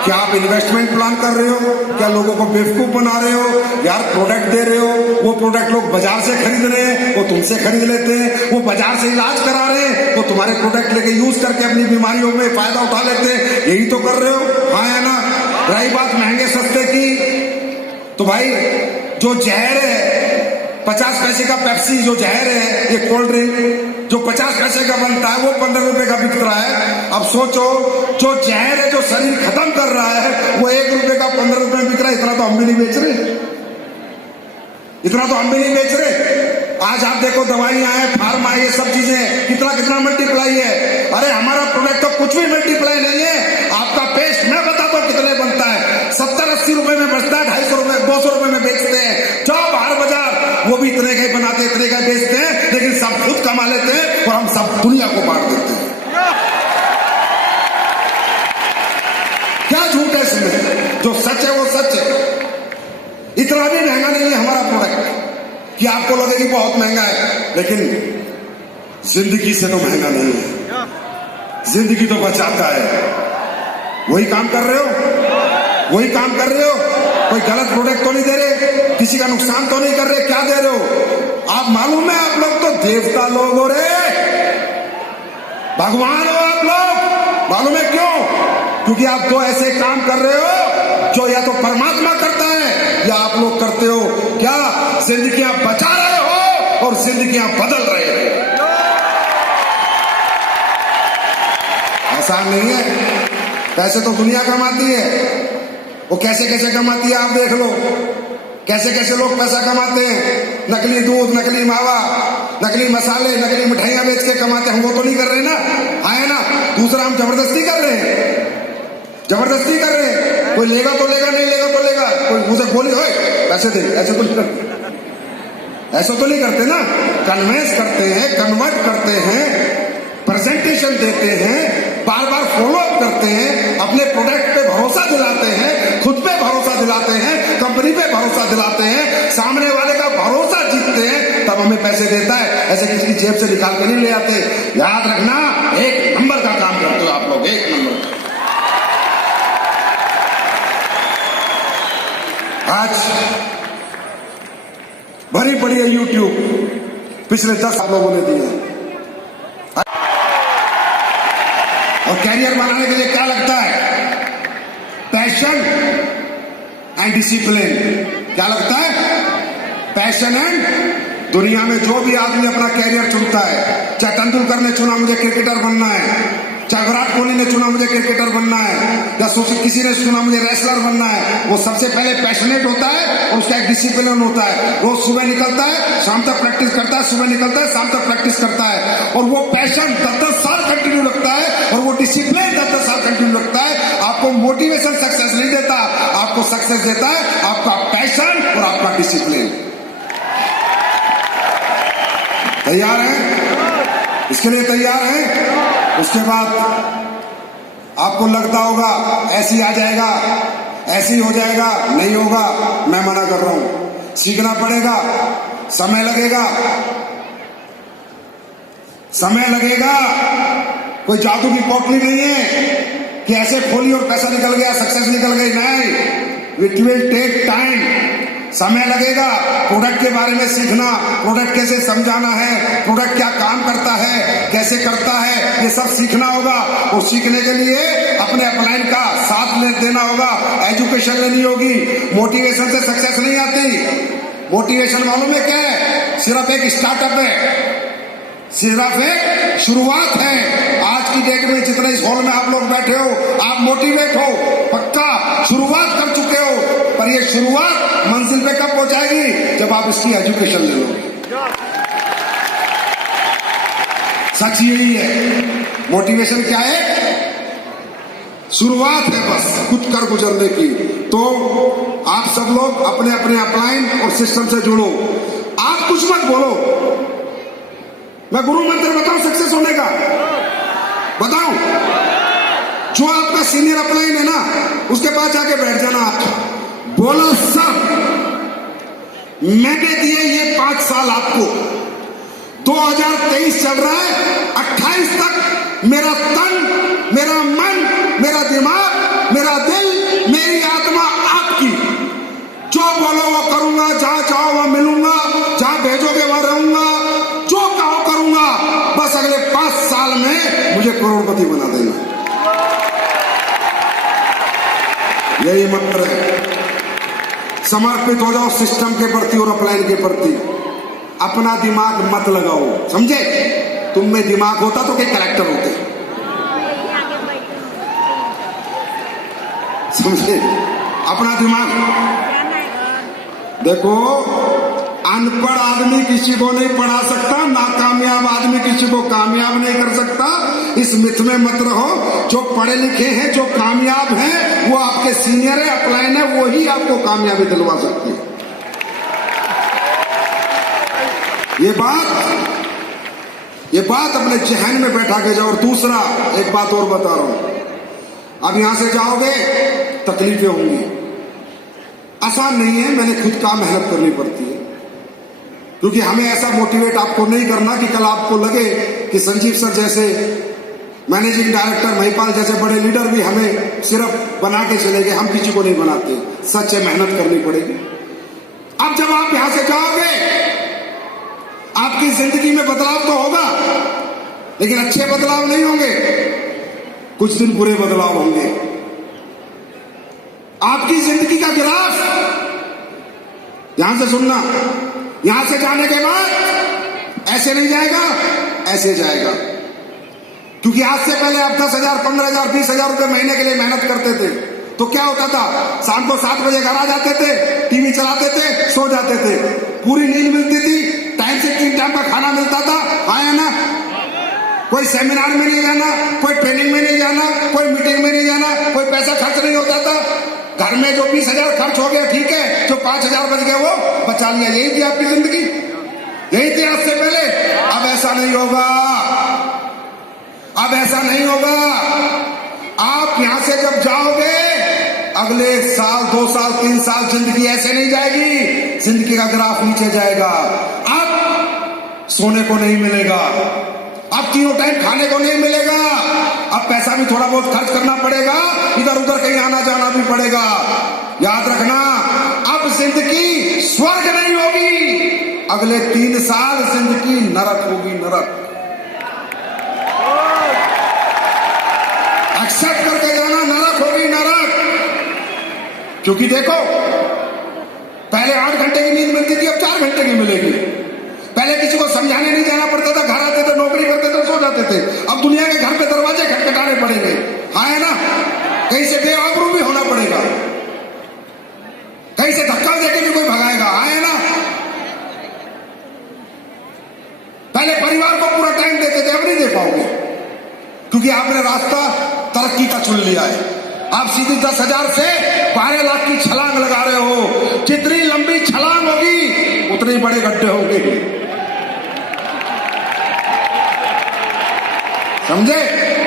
क्या आप इन्वेस्टमेंट प्लान कर रहे हो? क्या लोगों को बेवकूफ बना रहे हो? यार प्रोडक्ट दे रहे हो, वो प्रोडक्ट लोग बाजार से खरीद रहे हैं, वो तुमसे खरीद लेते हैं। वो बाजार से इलाज करा रहे हैं, वो तुम्हारे प्रोडक्ट लेके यूज करके अपनी बीमारियों में फायदा उठा लेते हैं। यही तो कर रहे हो, हाँ है ना? रही बात महंगे सस्ते की, तो भाई जो जहर है 50 पैसे का पेप्सी, जो जहर है, ये कोल्ड ड्रिंक जो 50 पैसे का बनता है, वो 15 रुपए का बिक रहा है। अब सोचो, जो जहर है, जो शरीर खत्म कर रहा है, वो 1 रुपए का 15 रुपए में बिक रहा है। इतना तो हम भी नहीं बेच रहे, इतना तो हम भी नहीं बेच रहे। आज आप देखो दवाइयां हैं, फार्मा, ये सब चीजें कितना मल्टीप्लाई है। अरे हमारा प्रोडक्ट तो कुछ भी मल्टीप्लाई नहीं है। आपका पेस्ट मैं बताता हूं कितने बनता है, 70-80 रुपए में बचता है, 250 रुपए 200 रुपए में बेचते हैं। जाओ बाहर बाजार, वो भी इतने का बनाते, इतने का बेचते हैं, लेकिन सब खुद कमा लेते हैं और हम सब दुनिया को बांट देते हैं। क्या झूठ है इसमें? जो सच है वो सच है। इतना भी महंगा नहीं है हमारा प्रोडक्ट कि आपको लगे कि बहुत महंगा है, लेकिन जिंदगी से तो महंगा नहीं है। जिंदगी तो बचाता है। वही काम कर रहे हो, वही काम कर रहे हो। कोई गलत प्रोडक्ट तो नहीं दे रहे, किसी का नुकसान तो नहीं कर रहे। क्या दे रहे हो आप? मालूम है आप लोग तो देवता लोग हो रे, भगवान हो आप लोग। मालूम है क्यों? क्योंकि आप तो ऐसे काम कर रहे हो जो या तो परमात्मा करता है या आप लोग करते हो। क्या जिंदगियां बचा रहे हो और जिंदगियां बदल रहे हो। आसान नहीं है। पैसे तो दुनिया कमाती है, वो कैसे कैसे कमाती है आप देख लो। कैसे कैसे लोग पैसा कमाते हैं, नकली दूध, नकली मावा, नकली मसाले, नकली मिठाइयां बेच के कमाते हैं। हम वो तो नहीं कर रहे ना, आए ना। दूसरा हम जबरदस्ती कर रहे हैं, जबरदस्ती कर रहे हैं। कोई लेगा तो लेगा, नहीं लेगा तो लेगा। कोई मुझे बोली हो पैसे दे, ऐसे तो नहीं करते, ऐसा तो नहीं करते ना। कन्वेंस करते हैं, कन्वर्ट करते हैं, प्रेजेंटेशन देते हैं, बार बार फॉलो अप करते हैं, अपने प्रोडक्ट पे भरोसा दिलाते हैं, खुद पे भरोसा दिलाते हैं, कंपनी पे भरोसा दिलाते हैं, सामने वाले का भरोसा जीतते हैं, तब हमें पैसे देता है। ऐसे किसी की जेब से निकाल के नहीं ले आते। याद रखना, 1 नंबर का काम करते हो आप लोग, 1 नंबर। आज भरी पड़ी है यूट्यूब, पिछले 10 लोगों ने दिए। और कैरियर बनाने के लिए क्या लगता है? Passion and discipline. क्या लगता है? Passion and. दुनिया में जो भी आदमी अपना कैरियर चुनता है, चाहे तेंदुलकर ने चुना मुझे क्रिकेटर बनना है, चाहे विराट कोहली ने चुना मुझे क्रिकेटर बनना है, या किसी ने चुना मुझे रेसलर बनना है, वो सबसे पहले पैशनेट होता है और उसका एक डिसिप्लिन होता है। रोज सुबह निकलता है, शाम तक प्रैक्टिस करता है, सुबह निकलता है, शाम तक प्रैक्टिस करता है। और वो पैशन 10-10 साल कंटिन्यू रखता है और वो डिसिप्लिन 10-10 साल कंटिन्यू रखता है। आपको मोटिवेशन सक्सेस नहीं देता, आपको सक्सेस देता है आपका पैशन और आपका डिसिप्लिन। तैयार हैं? इसके लिए तैयार हैं? उसके बाद आपको लगता होगा ऐसी आ जाएगा, ऐसी हो जाएगा, नहीं होगा। मैं मना कर रहा हूं, सीखना पड़ेगा, समय लगेगा, समय लगेगा। कोई जादू की पोटली नहीं है कि ऐसे खोली और पैसा निकल गया, सक्सेस निकल गई। नहीं, इट विल टेक टाइम, समय लगेगा। प्रोडक्ट के बारे में सीखना, प्रोडक्ट कैसे समझाना है, प्रोडक्ट क्या काम करता है, कैसे करता है, ये सब सीखना होगा। और सीखने के लिए अपने अपलाइन का साथ देना होगा, एजुकेशन लेनी होगी। मोटिवेशन से सक्सेस नहीं आती। मोटिवेशन मालूम है क्या है? सिर्फ एक स्टार्टअप है, सिर्फ एक शुरुआत है। आज की डेट में जितने इस हॉल में आप लोग बैठे हो, आप मोटिवेट हो, पक्का शुरुआत कर चुके हो, पर ये शुरुआत मंजिल पे कब पहुंचाएगी? जब आप इसकी एजुकेशन ले लोगे। सच यही है। मोटिवेशन क्या है? शुरुआत है बस कुछ कर गुजरने की। तो आप सब लोग अपने अपने अपलाइन और सिस्टम से जुड़ो। आप कुछ मत बोलो, मैं गुरु मंत्र बताऊं सक्सेस होने का? बताऊं? जो आपका सीनियर अपलाइन है ना, उसके पास जाके बैठ जाना। आप बोलो सब, मैंने दिए ये 5 साल आपको। 2023 चल रहा है, 28 तक मेरा तन, मेरा मन, मेरा दिमाग, मेरा दिल, मेरी आत्मा आपकी। जो बोलो वो करूंगा, जहां चाहो वहां मिलूंगा, जहां भेजोगे वहां रहूंगा, जो कहो करूंगा। बस अगले 5 साल में मुझे करोड़पति बना देना। यही मंत्र है। समर्पित हो जाओ सिस्टम के प्रति और अपलाइन के प्रति। अपना दिमाग मत लगाओ, समझे? तुम में दिमाग होता तो कई कलेक्टर होते, समझे? अपना दिमाग देखो। अनपढ़ आदमी किसी को नहीं पढ़ा सकता, नाकामयाब आदमी किसी को कामयाब नहीं कर सकता। इस मिथ में मत रहो। जो पढ़े लिखे हैं, जो कामयाब हैं, वो आपके सीनियर है, अपलाइन है, वो ही आपको कामयाबी दिलवा सकती है। ये बात अपने जहन में बैठा के जाओ। और दूसरा एक बात और बता रहा हूं, अब यहां से जाओगे तकलीफें होंगी, आसान नहीं है। मैंने खुद काम मेहनत करनी पड़ती है, क्योंकि हमें ऐसा मोटिवेट आपको नहीं करना कि कल आपको लगे कि संजीव सर जैसे मैनेजिंग डायरेक्टर, महिपाल जैसे बड़े लीडर भी हमें सिर्फ बना के चले गए। हम किसी को नहीं बनाते। सच है, मेहनत करनी पड़ेगी। अब जब आप यहां से जाओगे, आपकी जिंदगी में बदलाव तो होगा, लेकिन अच्छे बदलाव नहीं होंगे। कुछ दिन बुरे बदलाव होंगे। आपकी जिंदगी का ग्राफ, यहां से सुनना, यहां से जाने के बाद ऐसे नहीं जाएगा, ऐसे जाएगा। क्योंकि आज से पहले आप 10,000, 15,000, 20,000 रुपए महीने के लिए मेहनत करते थे, तो क्या होता था? शाम को 7 बजे घर आ जाते थे, टीवी चलाते थे, सो जाते थे, पूरी नींद मिलती थी, टाइम से 3 टाइम का खाना मिलता था। आया ना? कोई सेमिनार में नहीं जाना, कोई ट्रेनिंग में नहीं जाना, कोई मीटिंग में नहीं जाना, कोई पैसा खर्च नहीं होता था। घर में जो 20,000 खर्च हो गया ठीक है, जो 5,000 बच गए वो बचा लिया। यही थी आपकी जिंदगी, यही थी आज से पहले। अब ऐसा नहीं होगा, अब ऐसा नहीं होगा। आप यहां से जब जाओगे, अगले साल, 2 साल, 3 साल जिंदगी ऐसे नहीं जाएगी। जिंदगी का ग्राफ नीचे जाएगा। अब सोने को नहीं मिलेगा, अब 3 टाइम खाने को नहीं मिलेगा, अब पैसा भी थोड़ा बहुत खर्च करना पड़ेगा, इधर उधर कहीं आना जाना भी पड़ेगा। याद रखना, अब जिंदगी स्वर्ग नहीं होगी। अगले 3 साल जिंदगी नरक होगी, नरक। एक्सेप्ट करके जाना, नरक होगी, नरक। क्योंकि देखो, पहले 8 घंटे की नींद मिलती थी, अब 4 घंटे की मिलेगी। पहले किसी को समझाने नहीं जाना पड़ता था, घर आते थे, नौकरी करते थे, सो जाते थे। अब दुनिया के घर पे दरवाजे खटखटाने पड़ेंगे। हाँ है ना? कहीं से बेआबरू भी होना पड़ेगा, कहीं से धक्का देके भी कोई भगाएगा। हाँ है ना? पहले परिवार को पूरा टाइम देते थे, अब नहीं दे पाओगे, क्योंकि आपने रास्ता तरक्की का चुन लिया है। आप सीधी 10,000 से 12 लाख की छलांग लगा रहे हो। जितनी लंबी छलांग होगी, उतने बड़े गड्ढे होंगे। समझे?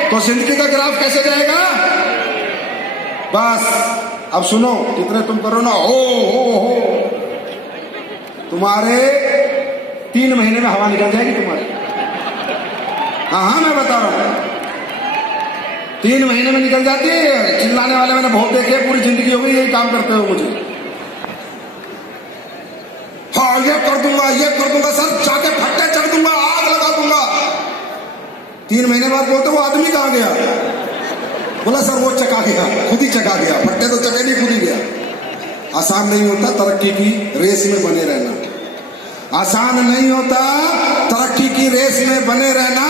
तो जिंदगी का ग्राफ कैसे जाएगा? बस अब सुनो, जितने तुम करो ना, हो तुम्हारे 3 महीने में हवा निकल जाएगी तुम्हारी। हाँ, मैं बता रहा हूं, 3 महीने में निकल जाती है। चिल्लाने वाले मैंने बहुत देखे, पूरी जिंदगी हो गई यही काम करते हो मुझे। हाँ, ये कर दूंगा, ये कर दूंगा सर, जाके फट्टे चढ़ दूंगा, आग लगा दूंगा। 3 महीने बाद बोलते वो आदमी कहां गया? बोला सर वो चका गया, खुद ही चका गया। फट्टे तो चके नहीं, खुद ही गया। आसान नहीं होता तरक्की की रेस में बने रहना, आसान नहीं होता तरक्की तरक्की की रेस में बने रहना,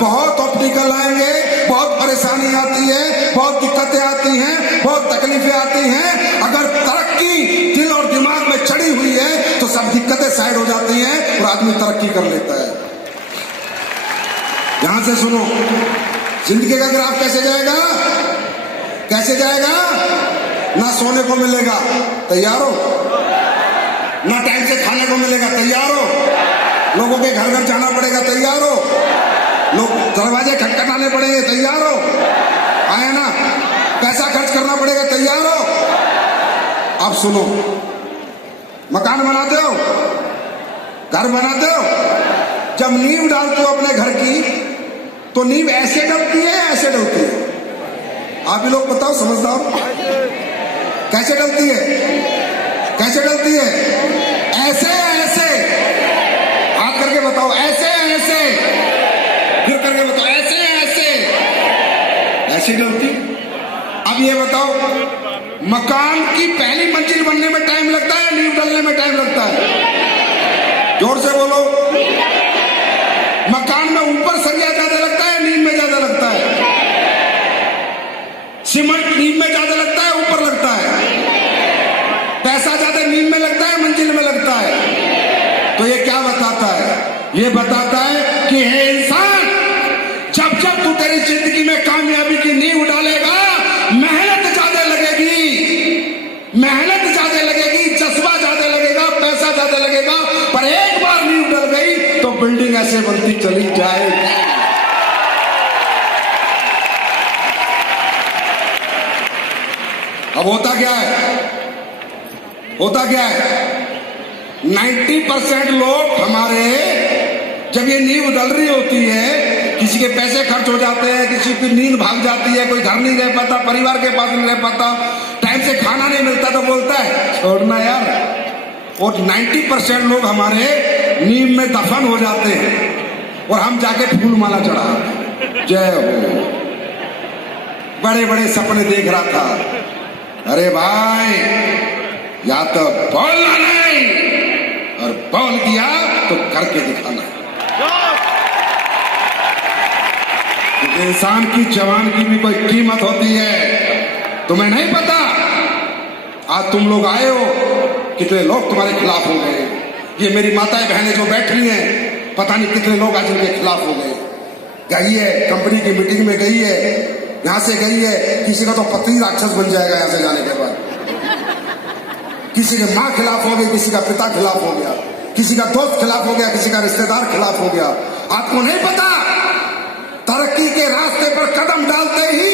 बहुत ऑब्स्टिकल आएंगे, बहुत परेशानी आती है, बहुत दिक्कतें आती हैं, बहुत तकलीफें आती हैं। अगर तरक्की दिल और दिमाग में चढ़ी हुई है तो सब दिक्कतें साइड हो जाती हैं और आदमी तरक्की कर लेता है। ध्यान से सुनो, जिंदगी का ग्राफ कैसे जाएगा? कैसे जाएगा? ना सोने को मिलेगा, तैयार हो? ना टाइम से खाने को मिलेगा, तैयार हो? लोगों के घर घर जाना पड़ेगा, तैयार हो? लोग दरवाजे खटखटाने पड़ेंगे, तैयार हो? आया ना? पैसा खर्च करना पड़ेगा, तैयार हो? अब सुनो, मकान बनाते हो, घर बनाते हो, जब नींव डालते हो अपने घर की तो नींव ऐसे डलती है, ऐसे डलती है? आप ही लोग बताओ, समझदार, कैसे डलती है? कैसे डलती है? ऐसे ऐसे, हाथ करके बताओ, ऐसे ऐसे, फिर करके बताओ, ऐसे ऐसे, ऐसी डलती। अब ये बताओ, मकान की पहली मंजिल बनने में टाइम लगता है, नींव डलने में टाइम लगता है? जोर से बोलो। मकान में ऊपर सरिया ज्यादा लगता है, नींव में ज्यादा लगता है? सीमेंट नींव में ज्यादा लगता है, ऊपर लगता है? पैसा ज्यादा नींव में लगता है, मंजिल में लगता है? तो ये क्या बताता है? ये बताता है कि हे इंसान, जब जब तू तेरी जिंदगी में कामयाबी की नींव डालेगा, मेहनत ज्यादा लगेगी, मेहनत ज्यादा लगेगी, जज्बा ज्यादा लगेगा, पैसा ज्यादा लगेगा, पर एक बार नींव डल गई तो बिल्डिंग ऐसे बनती चली जाएगी। अब होता क्या है? होता क्या है? 90% लोग हमारे, जब ये नींव डल रही होती है, किसी के पैसे खर्च हो जाते हैं, किसी की नींद भाग जाती है, कोई घर नहीं रह पाता, परिवार के पास नहीं रह पाता, टाइम से खाना नहीं मिलता, तो बोलता है छोड़ना यार। और 90% लोग हमारे नींव में दफन हो जाते हैं और हम जाके फूल माला चढ़ाते हैं। जय हो। बड़े बड़े सपने देख रहा था, अरे भाई या तो बोलना नहीं, और बोल दिया तो करके दिखाना। क्योंकि इंसान की जवान की भी कोई कीमत होती है। तुम्हें नहीं पता, आज तुम लोग आए हो, कितने लोग तुम्हारे खिलाफ हो गए। ये मेरी माताएं बहनें जो बैठ रही हैं, पता नहीं कितने लोग आज उनके खिलाफ हो गए। गई है कंपनी की मीटिंग में, गई है, यहां से गई है, किसी का तो पति राक्षस बन जाएगा यहां से जाने के बाद। किसी के माँ खिलाफ हो गई, किसी का पिता खिलाफ हो गया, किसी का दोस्त खिलाफ हो गया, किसी का रिश्तेदार खिलाफ हो गया। आपको नहीं पता, तरक्की के रास्ते पर कदम डालते ही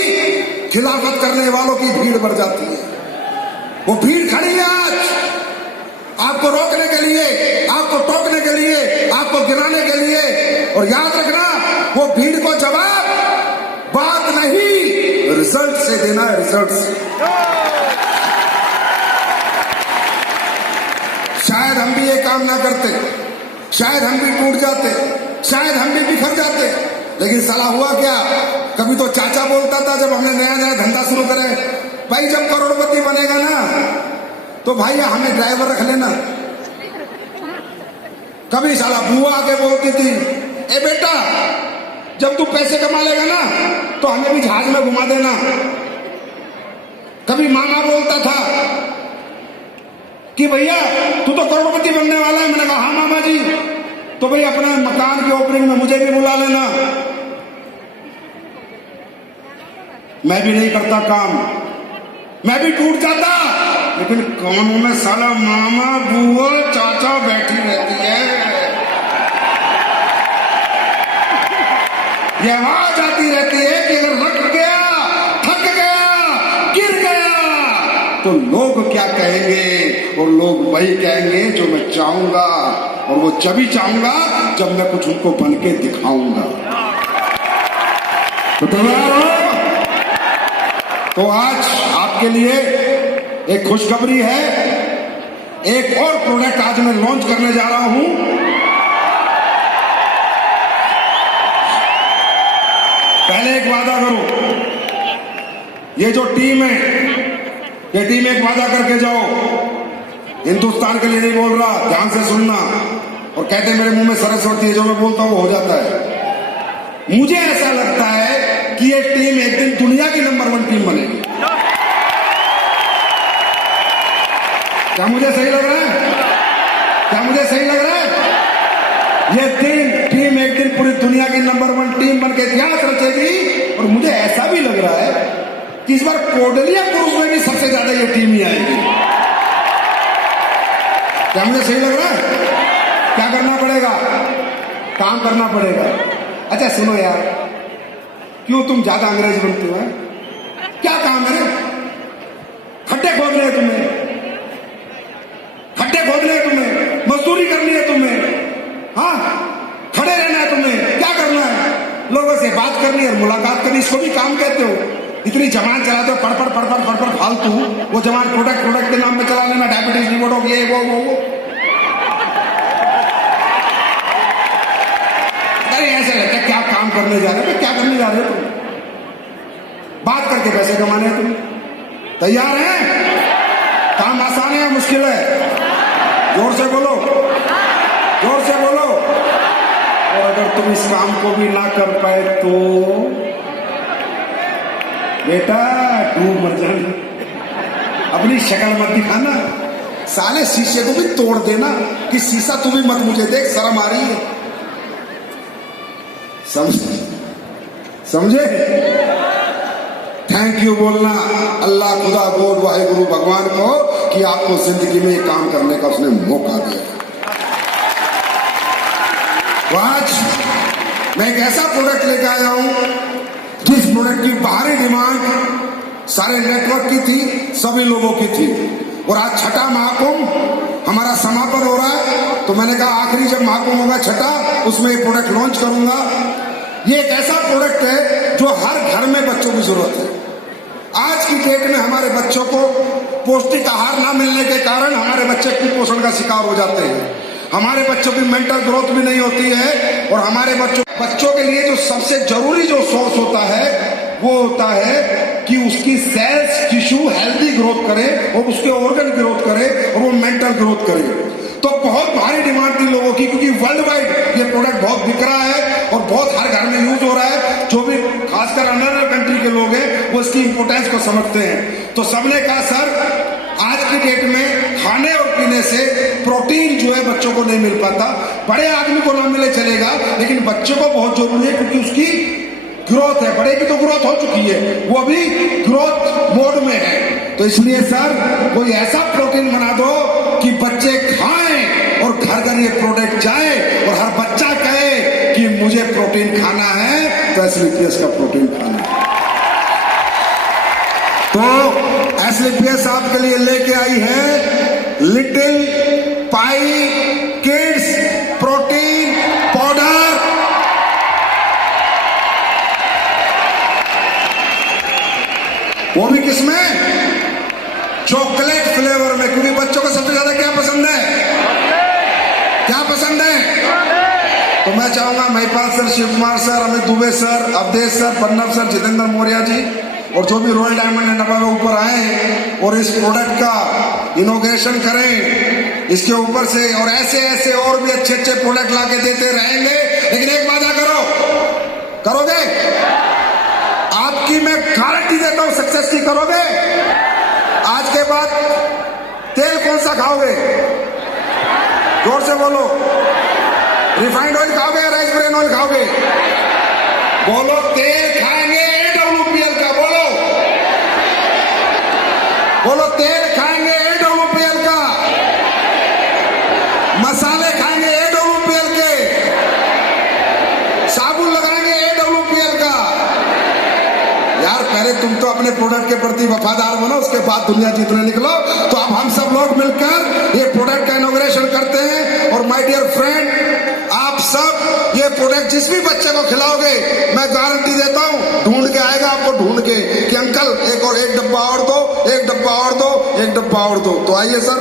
खिलाफत करने वालों की भीड़ बढ़ जाती है। वो भीड़ खड़ी है आज आपको रोकने के लिए, आपको टोकने के लिए, आपको गिराने के लिए। और याद रखना, वो भीड़ को जवाब बात नहीं, रिजल्ट से देना है, रिजल्ट से। शायद हम भी ये काम ना करते, शायद हम भी टूट जाते, शायद हम भी बिखर जाते, लेकिन साला हुआ क्या? कभी तो चाचा बोलता था जब हमने नया नया धंधा शुरू करे, भाई जब करोड़पति बनेगा ना तो भाई हमें ड्राइवर रख लेना। कभी साला बुआ आके बोलती थी, ए बेटा जब तू पैसे कमा लेगा ना तो हमें भी जहाज में घुमा देना। कभी मामा बोलता था कि भैया तू तो करोड़पति बनने वाला है। मैंने कहा हाँ मामा जी, तो भाई अपने मकान की ओपनिंग में मुझे भी बुला लेना। मैं भी नहीं करता काम, मैं भी टूट जाता, लेकिन कानों में साला मामा बुआ चाचा बैठी रहती है। ये आवाज आती रहती है कि अगर रख गया, थक गया, गिर गया तो लोग क्या कहेंगे। और लोग वही कहेंगे जो मैं चाहूंगा, और वो जब चाहूंगा जब मैं कुछ उनको बन के दिखाऊंगा। तो तैयार हो? तो आज आपके लिए एक खुशखबरी है। एक और प्रोडक्ट आज मैं लॉन्च करने जा रहा हूं। पहले एक वादा करो, ये जो टीम है, ये टीम एक वादा करके जाओ। हिंदुस्तान के लिए नहीं बोल रहा, ध्यान से सुनना। और कहते हैं मेरे मुंह में सरस्वती है, जो मैं बोलता हूं वो हो जाता है। मुझे ऐसा लगता है कि ये टीम एक दिन दुनिया की नंबर 1 टीम बनेगी। क्या मुझे सही लग रहा है? क्या मुझे सही लग रहा है? ये टीम एक दिन पूरी दुनिया की नंबर 1 टीम बन के इतिहास रचेगी। और मुझे ऐसा भी लग रहा है कि इस बार कोडलिया पुरुष में भी सबसे ज्यादा ये टीम ही आएगी। क्या मुझे सही लग रहा है? क्या करना पड़ेगा? काम करना पड़ेगा। अच्छा सुनो यार, क्यों तुम ज्यादा अंग्रेज बनते हो? क्या काम है? खड्डे खोदने हैं तुम्हें, खड्डे खोदने हैं तुम्हें, मजदूरी करनी है तुम्हें, हाँ खड़े रहना है तुम्हें, क्या करना है? लोगों से बात करनी है और मुलाकात करनी, इसको भी काम कहते हो? इतनी जबान चलाते हो पढ़ फालतू, वो जबान प्रोडक्ट के नाम पे चला लेना, डायबिटीज रिपोर्ट हो ये वो। अरे ऐसे लगता है क्या काम करने जा रहे हो? क्या करने जा रहे हो तुम? बात करके पैसे कमाने हैं तुम? तैयार हैं? काम आसान है या मुश्किल है? जोर से बोलो, जोर से बोलो। और अगर तुम इस काम को भी ना कर पाए तो बेटा डूब मर जाना, अपनी शक्ल मत दिखाना, साले शीशे को भी तोड़ देना कि शीशा तू भी मत मुझे देख, शर्म आ रही है। समझे? थैंक यू बोलना अल्लाह, खुदा, गॉड, वाहिगुरु भगवान को कि आपको जिंदगी में काम करने का उसने मौका दिया। तो आज मैं एक ऐसा प्रोडक्ट लेकर आया हूं जिस प्रोडक्ट की बाहरी डिमांड सारे नेटवर्क की थी, सभी लोगों की थी। और आज छठा महाकुंभ हमारा समापन हो रहा है, तो मैंने कहा आखिरी जब महाकुंभ होगा छठा, उसमें ये प्रोडक्ट लॉन्च करूंगा। ये एक ऐसा प्रोडक्ट है जो हर घर में बच्चों की जरूरत है। आज की डेट में हमारे बच्चों को पौष्टिक आहार ना मिलने के कारण हमारे बच्चे कुपोषण का शिकार हो जाते हैं, हमारे बच्चों की मेंटल ग्रोथ भी नहीं होती है। और हमारे बच्चों के लिए जो सबसे जरूरी जो सोर्स होता है वो होता है कि उसकी सेल्स टिश्यू हेल्दी ग्रोथ करे और उसके ऑर्गन ग्रोथ करे और वो मेंटल ग्रोथ करे। तो बहुत भारी डिमांड थी लोगों की, क्योंकि वर्ल्ड वाइड ये प्रोडक्ट बहुत बिक रहा है और बहुत हर घर में यूज हो रहा है। जो भी खासकर अनदर कंट्री के लोग हैं वो इसकी इंपोर्टेंस को समझते हैं। तो सबने कहा सर आज की डेट में खाने और पीने से प्रोटीन जो है बच्चों को नहीं मिल पाता, बड़े आदमी को ना मिले चलेगा, लेकिन बच्चों को बहुत जरूरी है क्योंकि उसकी ग्रोथ है। बड़े की तो ग्रोथ हो चुकी है, वो अभी ग्रोथ मोड में है। तो इसलिए सर कोई ऐसा प्रोटीन बना दो कि बच्चे खाएं और घर घर ये प्रोडक्ट जाए और हर बच्चा कहे कि मुझे प्रोटीन खाना है, तो एसलीपीएस का प्रोटीन खाना है। तो एसलीपीएस आपके लिए लेके आई है लिटिल पाई किड्स प्रोटीन पाउडर। वो भी किसमें? चॉकलेट फ्लेवर में, क्योंकि बच्चों को सबसे ज्यादा क्या पसंद है? क्या पसंद है? तो मैं चाहूंगा Mahipal sir, Shiv Kumar sir, Amit Dubey sir, Awadhesh sir, Pannav sir, Jitendra Maurya ji और जो भी रॉयल डायमंड एंड डब्बा के ऊपर आए और इस प्रोडक्ट का इनोग्रेशन करें इसके ऊपर से, और ऐसे ऐसे और भी अच्छे अच्छे प्रोडक्ट लाके देते रहेंगे। लेकिन एक वादा करो, करोगे? आपकी मैं गारंटी देता हूं सक्सेस की, करोगे? आज के बाद तेल कौन सा खाओगे? जोर से बोलो। रिफाइंड ऑयल खाओगे या राइस ब्रेन ऑयल खाओगे? बोलो। तेल खाएंगे AWPL का, बोलो बोलो। तेल खाएंगे AWPL का, मसाले खाएंगे AWPL के, साबुन लगाएंगे AWPL का। यार पहले तुम तो अपने प्रोडक्ट के प्रति वफादार बनो, उसके बाद दुनिया जीतने निकलो। तो अब हम सब लोग मिलकर ये प्रोडक्ट का इनॉग्रेशन करते हैं। और माय डियर फ्रेंड, आप सब ये प्रोडक्ट जिस भी बच्चे को खिलाओगे, मैं गारंटी देता हूं ढूंढ के आएगा आपको, ढूंढ के कि अंकल एक डब्बा और दो, एक डब्बा और दो, एक डब्बा और दो। तो आइए सर।